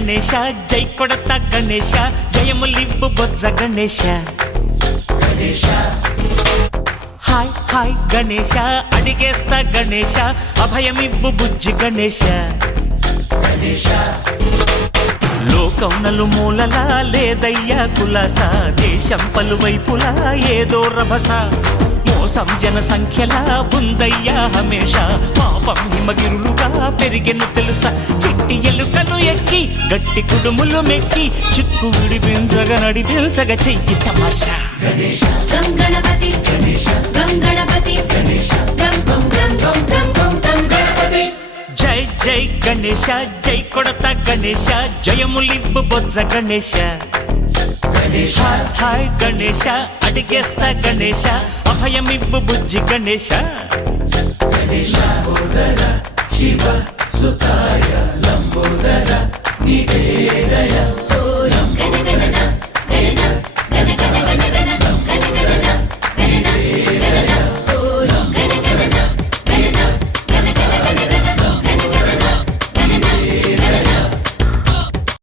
గణేశ జై కొడత గణేశ జయములివ్వు బొజ్జ Ganesha hi hi Ganesha అడిగేస్తా Ganesha అభయమివ్వు బుజ్జి గణేశ లోకం నలుమూలలా లేదయ్యా కులాస దేశం పలువైపులా ఏదో రభస మోసం జన సంఖ్యలా ఉందయ్యా హమేష పాపం హిమగిరులుగా పెరిగెను తెలుసా చిట్టి ఎలుకలు ఎక్కి గట్టి కుడుములు మెక్కి చిక్కు విడిపించగా నడిపించగా చెయ్యి తమాషా గం గణపతి గం గణపతి గం గం గం గం గం గం గం గణపతి జై జై గణేశ జై కొడత గణేశ జయములివ్వు బొజ్జ గణేశ హాయ్ హాయ్ గణేశ అడిగేస్తా గణేశ అభయమివ్వు బుజ్జి గణేశ శివ సుతాయ లంబోదర నివేదయ